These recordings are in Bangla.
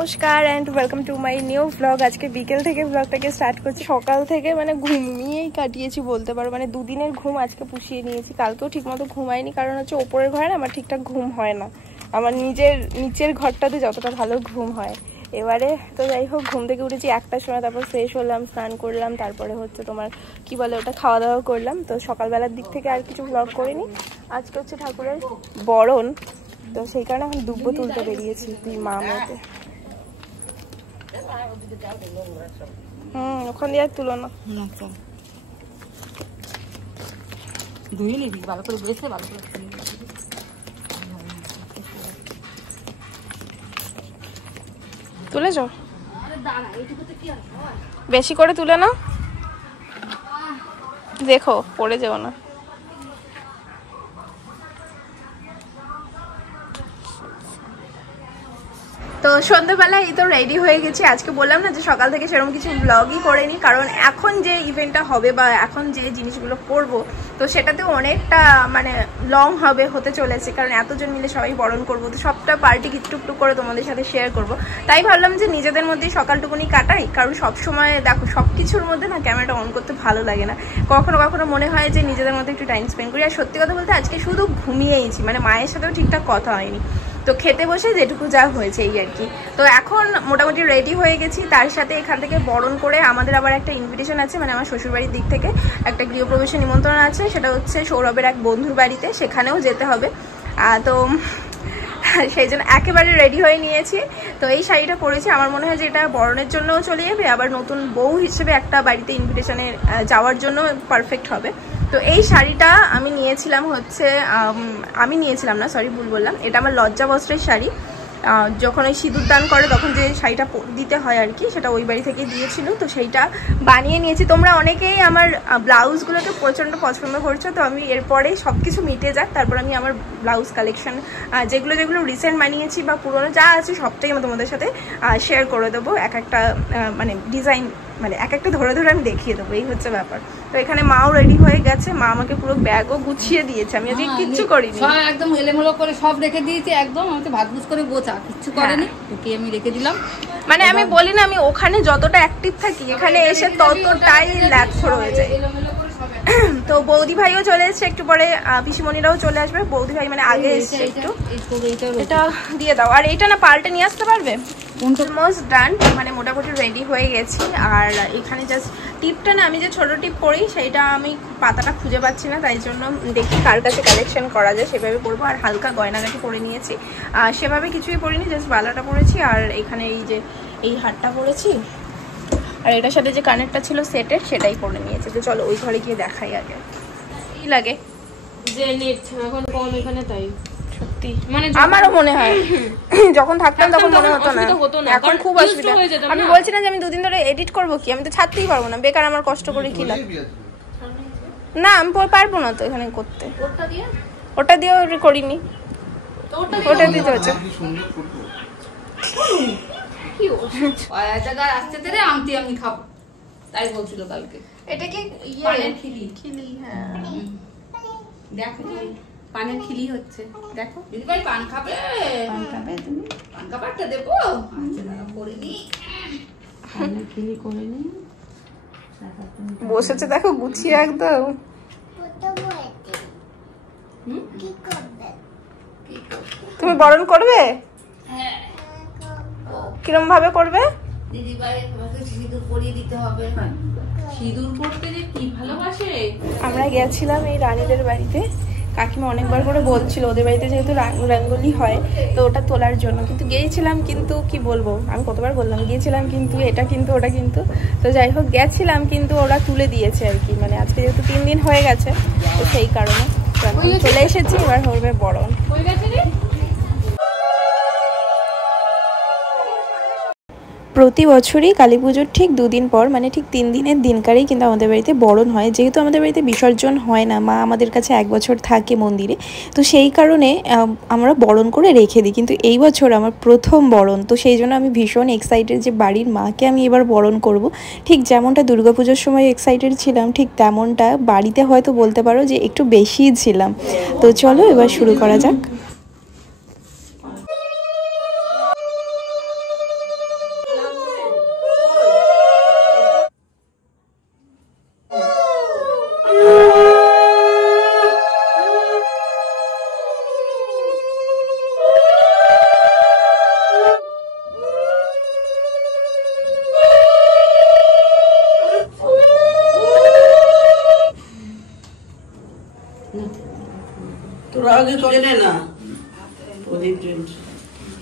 নমস্কার and welcome to my new blog. আজকে বিকেল থেকে ব্লগটাকে স্টার্ট করছি। সকাল থেকে মানে ঘুমিয়েই কাটিয়েছি বলতে পারো, মানে দুদিনের ঘুম আজকে পুষিয়ে নিয়েছি। কালকেও ঠিকমতো ঘুমাইনি, কারণ হচ্ছে ওপরের ঘরে না আমার ঠিকঠাক ঘুম হয় না, আমার নিচের ঘরটাতে যতটা ভালো ঘুম হয়। এবারে তো যাই হোক, ঘুম থেকে উঠেছি 1টার সময়, তারপর ফ্রেশ হলাম, স্নান করলাম, তারপরে হচ্ছে তোমার কি বলে ওটা খাওয়া দাওয়া করলাম। তো সকালবেলার দিক থেকে আর কিছু ব্লগ করিনি। আজকে হচ্ছে ঠাকুরের বরণ, তো সেই কারণে এখন দুব্ব তুলতে বেরিয়েছি তুই মা মেয়েতে। ওখান দিয়ে আর তুলো না, ধুয়ে নিবি ভালো করে, বেছে ভালো করে তুলেছ, বেশি করে তুলে না, দেখো পড়ে যাও না। তো সন্ধ্যাবেলা এই তো রেডি হয়ে গেছি। আজকে বললাম না যে সকাল থেকে সেরকম কিছু ব্লগই করিনি, কারণ এখন যে ইভেন্টটা হবে বা এখন যে জিনিসগুলো করব তো সেটাতে অনেকটা মানে লং হতে চলেছে, কারণ এতজন মিলে সবাই বরণ করব, তো সবটা পার্টি একটু একটু করে তোমাদের সাথে শেয়ার করব। তাই ভাবলাম যে নিজেদের মধ্যেই সকালটুকুনি কাটাই, কারণ সবসময় দেখো সব কিছুর মধ্যে না ক্যামেরাটা অন করতে ভালো লাগে না, কখনো কখনো মনে হয় যে নিজেদের মধ্যে একটু টাইম স্পেন্ড করি। আর সত্যি কথা বলতে আজকে শুধু ঘুমিয়েইছি, মানে মায়ের সাথেও ঠিকঠাক কথা হয়নি, তো খেতে বসে যেটুকু যা হয়েছে এই আর কি। তো এখন মোটামুটি রেডি হয়ে গেছি, তার সাথে এখান থেকে বরণ করে আমাদের আবার একটা ইনভিটেশন আছে, মানে আমার শ্বশুরবাড়ির দিক থেকে একটা গৃহপ্রবেশের নিমন্ত্রণ আছে, সেটা হচ্ছে সৌরভের এক বন্ধুর বাড়িতে, সেখানেও যেতে হবে। তো সেই জন্য একেবারে রেডি হয়ে নিয়েছি। তো এই শাড়িটা পরেছি, আমার মনে হয় যে এটা বরণের জন্যও চলে যাবে, আবার নতুন বউ হিসেবে একটা বাড়িতে ইনভিটেশনে যাওয়ার জন্য পারফেক্ট হবে। তো এই শাড়িটা আমি নিয়েছিলাম হচ্ছে না, সরি ভুল বললাম, এটা আমার লজ্জা বস্ত্রের শাড়ি। যখন ওই সিঁদুর দান করে তখন যে শাড়িটা দিতে হয় আর কি, সেটা ওই বাড়ি থেকে দিয়েছিল, তো সেইটা বানিয়ে নিয়েছি। তোমরা অনেকেই আমার ব্লাউজগুলোকে প্রচণ্ড পছন্দ করছো, তো আমি এরপরেই সব কিছু মিটে যাক, তারপর আমি আমার ব্লাউজ কালেকশন যেগুলো রিসেন্ট বানিয়েছি বা পুরোনো যা আছে সবটাই আমি তোমাদের সাথে শেয়ার করে দেবো। এক একটা মানে ডিজাইন মানে এক একটা ধরে ধরে আমি দেখিয়ে দেবো, এই হচ্ছে ব্যাপার। তো এখানে মাও রেডি হয়ে গেছে, মা আমাকে পুরো ব্যাগও গুছিয়ে দিয়েছে, আমি আজকে কিচ্ছু করিনি, একদম এলোমেলো করে সব রেখে দিয়েছি, একদম আমাকে ভাতবুজ করে গোছা কিচ্ছু করেনি, ওকে আমি রেখে দিলাম। মানে আমি বলি না, আমি ওখানে যতটা অ্যাক্টিভ থাকি এখানে এসে ততটাই ল্যাপস হয়ে যায়। তো বৌদি ভাইও চলে এসছে একটু পরে, পিসিমণিরাও চলে আসবে। বৌদি ভাই মানে আগে এসছে, একটু এটা দিয়ে দাও, আর এইটা না পাল্টে নিয়ে আসতে পারবে। অলমোস্ট ডান, মানে মোটামুটি রেডি হয়ে গেছি। আর এখানে জাস্ট টিপটা না, আমি যে ছোট টিপ পরি সেইটা আমি পাতাটা খুঁজে পাচ্ছি না, তাই জন্য দেখি কার কাছে কালেকশন করা যায় সেভাবে পরবো। আর হালকা গয়নাগাটি পরে নিয়েছি, সেভাবে কিছুই পরিনি, জাস্ট বালাটা পরেছি, আর এখানে এই যে এই হারটা পরেছি, আর এটার সাথে যে কানেরটা ছিল সেটের সেটাই পরে নিয়েছি। তো চলো ওই ঘরে গিয়ে দেখাই আগে কি লাগে। যে নেট এখন কম এখানে, তাই সত্যি মানে আমারও মনে হয় যখন থাকতাম তখন মনে হতো না, এখন খুব অসুবিধা। আমি বলছি না যে আমি দুদিন ধরে এডিট করবো, কি আমি তো ছাড়তেই পারবো না, বেকার আমার কষ্ট করে কি লাভ। না আমি পারবো না তো এখানে করতে, ওটা দিয়েও করিনি, ওটা দিতে হচ্ছে। আমি খাবো তাই বলছিল কালকে। এটা কি খিলি? হ্যাঁ দেখো পানের খিলি হচ্ছে, দেখো দিদি ভাই পান খাবে, তুমি পান খাবারটা দেবো, করে নি পানের খিলি করে নি, বসেছে দেখো গুছিয়ে একদম। তুমি বরণ করবে? হ্যাঁ। কিরম ভাবে করবে? দিদি ভাই আমাকে সিঁদুর পরিয়ে দিতে হবে, সিঁদুর পরতে যে কি ভালোবাসে। আমরা গেছিলাম এই রানীদের বাড়িতে, কাকিমা অনেকবার করে বলছিল ওদের বাড়িতে যেহেতু রঙ্গোলি হয় তো ওটা তোলার জন্য, কিন্তু গিয়েছিলাম, কিন্তু কি বলবো আমি কতবার বললাম গিয়েছিলাম কিন্তু এটা কিন্তু ওটা কিন্তু, তো যাই হোক গেছিলাম কিন্তু ওরা তুলে দিয়েছে আর কি, মানে আজকে যেহেতু 3 দিন হয়ে গেছে তো সেই কারণে চলে এসেছি, এবার হবে বরণ। প্রতি বছরই কালী পুজোর ঠিক 2 দিন পর, মানে ঠিক 3 দিনের দিনকারেই কিন্তু আমাদের বাড়িতে বরণ হয়। যেহেতু আমাদের বাড়িতে বিসর্জন হয় না, মা আমাদের কাছে 1 বছর থাকে মন্দিরে, তো সেই কারণে আমরা বরণ করে রেখে দিই। কিন্তু এই বছর আমার প্রথম বরণ, তো সেই জন্য আমি ভীষণ এক্সাইটেড যে বাড়ির মাকে আমি এবার বরণ করব। ঠিক যেমনটা দুর্গাপুজোর সময় এক্সাইটেড ছিলাম, ঠিক তেমনটা বাড়িতে হয়তো বলতে পারো যে একটু বেশিই ছিলাম। তো চলো এবার শুরু করা যাক।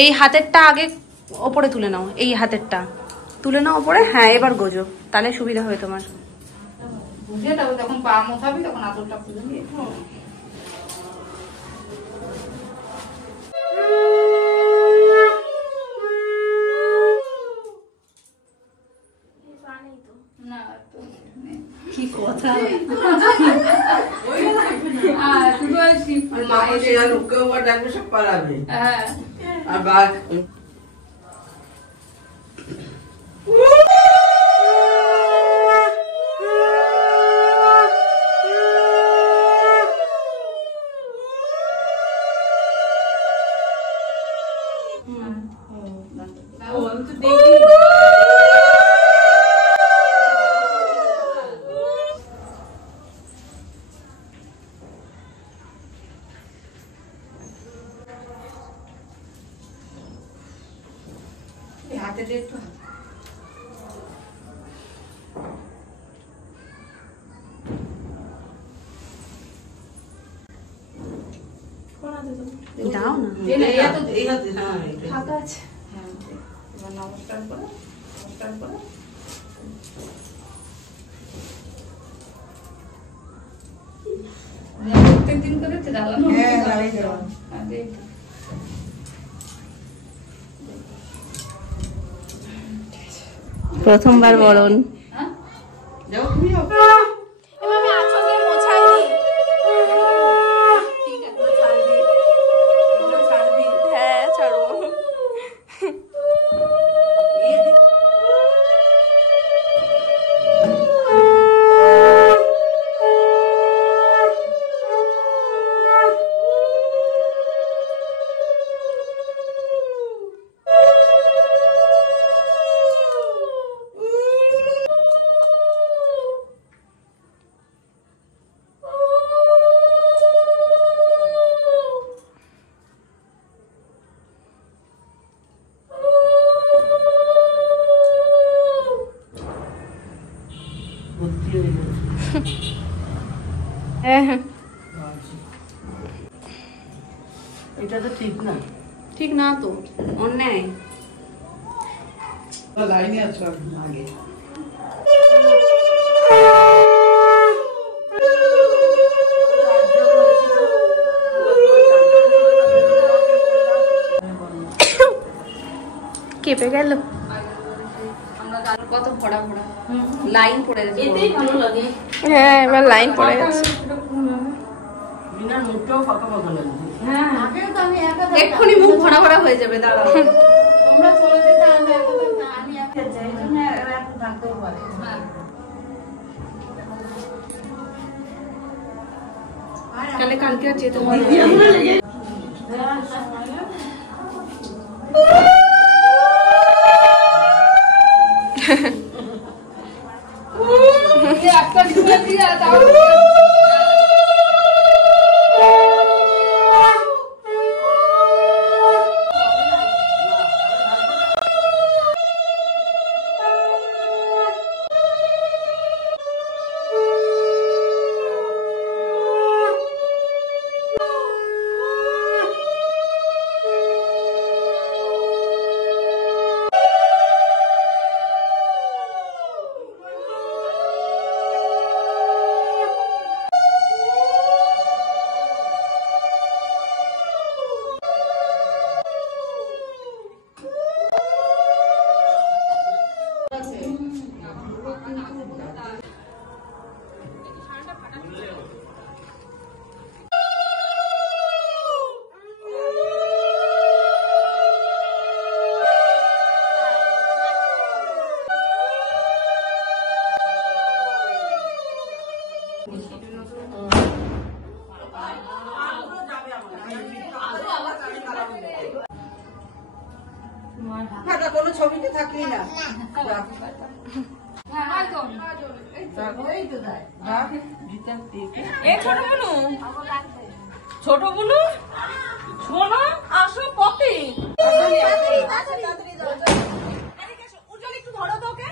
এই হাতেরটা আগে ওপরে তুলে নাও, এই হাতেরটা তুলে নাও ওপরে। হ্যাঁ এবার গোজো, তাহলে সুবিধা হবে তোমার। বুঝে তারপর যখন পা মোছাবি তখন আঁচলটা খুলে নিয়ে কি কথা হাতে একটু দাও না, ফাঁকা আছে। নমস্কার করে নমস্কার করে প্রত্যেকদিন করে জ্বালানো। প্রথমবার বরণ। এটা তো ঠিক না, ঠিক না তো, অন্যায়। লাইনে আছো আগে। কেঁপে গেল। কত ভরা ভরা লাইন পড়ে গেছে। হ্যাঁ এবার লাইন পড়ে গেছে। এক্ষুনি মুখ ভরা ভরা হয়ে যাবে, দাঁড়াও। তাহলে কালকে আর যেতে হবে। কোনো ছবিতে থাকলি না। ছোট বুনু শোনো, আসো পপি। উজ্জ্বল একটু ধরো তো ওকে।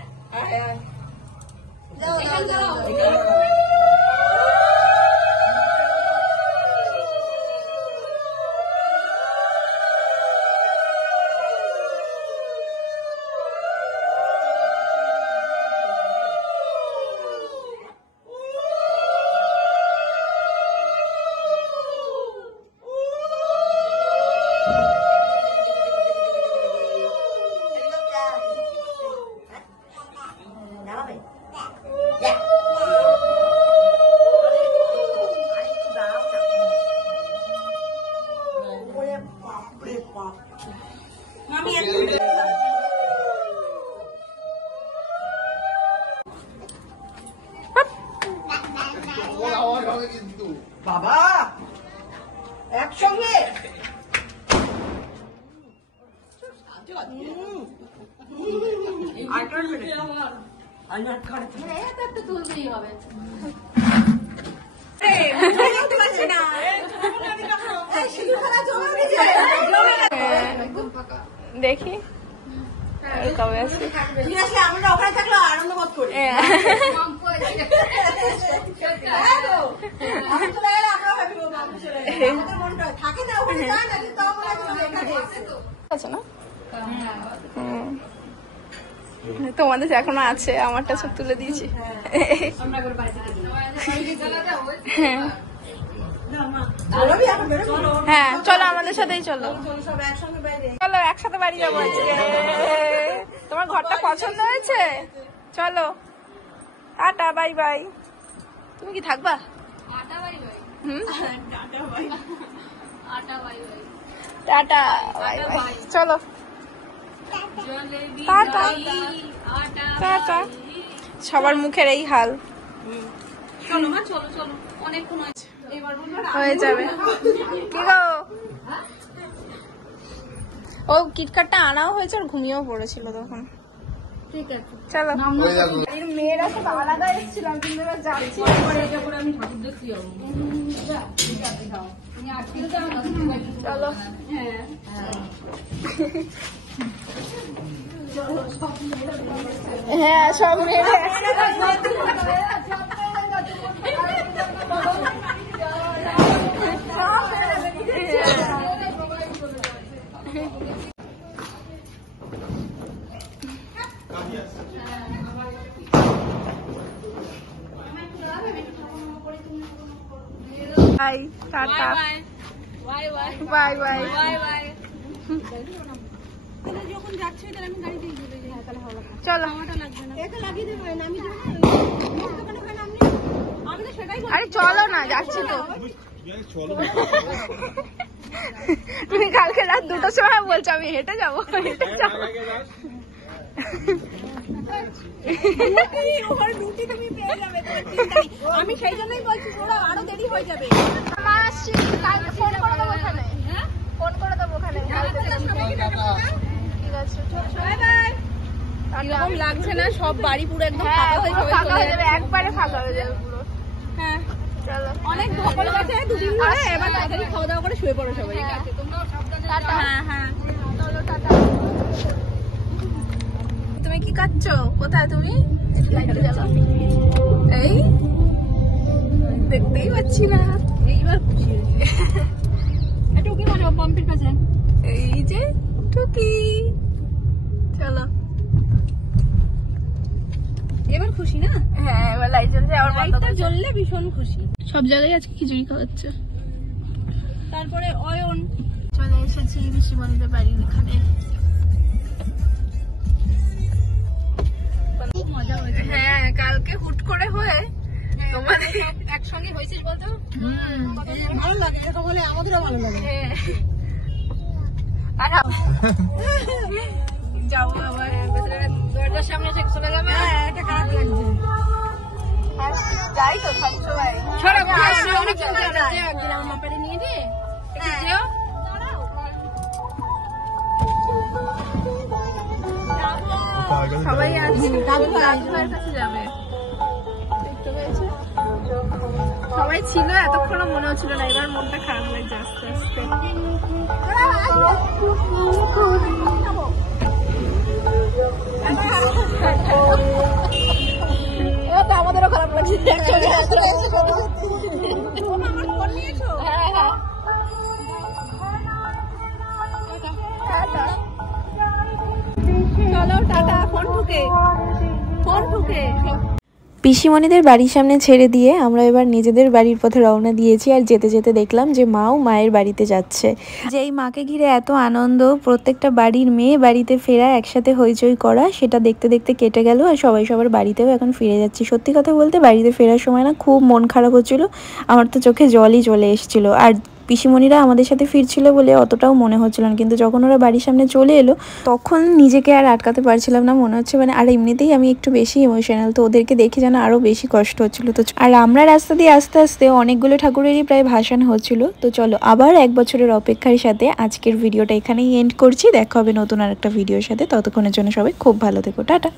বাবা একসঙ্গে তুলতেই হবে। দেখি কবে আসি আমরা ওখানে থাকলে আনন্দ বোধ করি। আছে না? তোমাদের এখনো আছে, আমারটা সব তুলে দিয়েছি। হ্যাঁ চলো আমাদের সাথেই চলো, চলো একসাথে বাড়ি যাবো আজকে। তোমার ঘরটা পছন্দ হয়েছে? চলো টাটা বাই বাই। তুমি কি থাকবা? Tata bye by. চলো টাটা টাটা। সবার মুখের এই হাল। চলো মা, চলো চলো, অনেকক্ষণ হয়েছে, এবার হয়ে যাবে। কি গো, ও কিটকাটটা আনাও হয়েছে আর ঘুমিয়েও পড়েছিল তখন। ঠিক আছে চলো মেয়েরা সব আলাদা এসেছিলাম, কিন্তু এবার যাচ্ছি। আমি ঠাকুর দেখতে যাবো। চলো হ্যাঁ সব মেয়েরা bye tata bye bye bye bye. যখন যাচ্ছি তাহলে আমি গাড়ি দিয়ে দিতে যাই, তাহলে ভালো লাগবে। চলো আমারটা লাগবে না, এটা লাগিয়ে দেবো না, আমি দেবো না। দোকানে ওখানে আমি তো সেটাই বলছি। আরে চলো না, যাচ্ছি তো। তুমি কালকে রাত 2টার সময় বলছো আমি হেঁটে যাবো, হেঁটে যাবো। আমি সেই জন্যই বলছি ওরা আরো দেরি হয়ে যাবে। কালকে ফোন করে দেবো ওখানে, ফোন করে দেবো ওখানে। ঠিক আছে এরকম লাগছে না, সব বাড়ি পুরো একদম হ্যাঁ ফাঁকা হয়ে পুরো ফাঁকা হয়ে যাবে। যাবে, একবারে ফাঁকা হয়ে যাবে পুরো। হ্যাঁ চলো অনেক ধকল গেছে দুদিন ধরে, এবার তাড়াতাড়ি খাওয়া দাওয়া করে শুয়ে পড়ো সবাই। টাটা। হ্যাঁ হ্যাঁ চলো টাটা। তুমি কি কাটছো? কোথায় তুমি? লাইটটা জ্বালাও। এই দেখতেই পাচ্ছি না। এইবার খুশি হয়েছি। টুকি মানে পাম্পের কাছে, এই যে টুকি। চলো এবার খুশি না? হ্যাঁ এবার লাইট জ্বলছে, আবার বন্ধ লাইটটা করছে। জ্বললে ভীষণ খুশি। সব জায়গায় আজকে খিচুড়ি খাওয়াচ্ছে। তারপরে অয়ন চলে এসেছি পিসিমণিদের বাড়ির এখানে। খুব মজা হয়েছে। হ্যাঁ কালকে হুট করে হয়ে তোমাদের একসঙ্গে হয়েছিস বলতো, হুম ভালো লাগে, এরকম হলে আমাদেরও ভালো লাগে। আর যাবো আবার দরজার সামনে এসে চলে যাবে, এটা খারাপ লাগছে। যাই তো সব সময়। একদিন আমার মাপারে নিয়ে দে। সবাই আছে, দাদুভাইয়ের কাছে যাবে। দেখতে পেয়েছো? সবাই ছিল এতক্ষণ মনে হচ্ছিল না, এবার মনটা খারাপ লাগছে আস্তে আস্তে। এবার তো আমাদেরও খারাপ লাগছে। চলো টাটা। ফোন ঢুকে পিসিমণিদের বাড়ির সামনে ছেড়ে দিয়ে আমরা এবার নিজেদের বাড়ির পথে রওনা দিয়েছি। আর যেতে যেতে দেখলাম যে মাও মায়ের বাড়িতে যাচ্ছে। যেই মাকে ঘিরে এত আনন্দ, প্রত্যেকটা বাড়ির মেয়ে বাড়িতে ফেরা, একসাথে হইচই করা, সেটা দেখতে দেখতে কেটে গেল। আর সবাই সবার বাড়িতেও এখন ফিরে যাচ্ছি। সত্যি কথা বলতে বাড়িতে ফেরার সময় না খুব মন খারাপ হচ্ছিল, আমার তো চোখে জলই চলে এসেছিল। আর পিসিমণিরা আমাদের সাথে ফিরছিল বলে অতটাও মনে হচ্ছিল না, কিন্তু যখন ওরা বাড়ির সামনে চলে এলো তখন নিজেকে আর আটকাতে পারছিলাম না, মনে হচ্ছে মানে আর এমনিতেই আমি একটু বেশি ইমোশনাল, তো ওদেরকে দেখে যেন আরো বেশি কষ্ট হচ্ছিল। তো আর আমরা রাস্তা দিয়ে আস্তে আস্তে অনেকগুলো ঠাকুরেরই প্রায় ভাসান হচ্ছিল। তো চলো আবার 1 বছরের অপেক্ষার সাথে আজকের ভিডিওটা এখানেই এন্ড করছি। দেখা হবে নতুন আর একটা ভিডিওর সাথে, ততক্ষণের জন্য সবাই খুব ভালো থেকো, টাটা।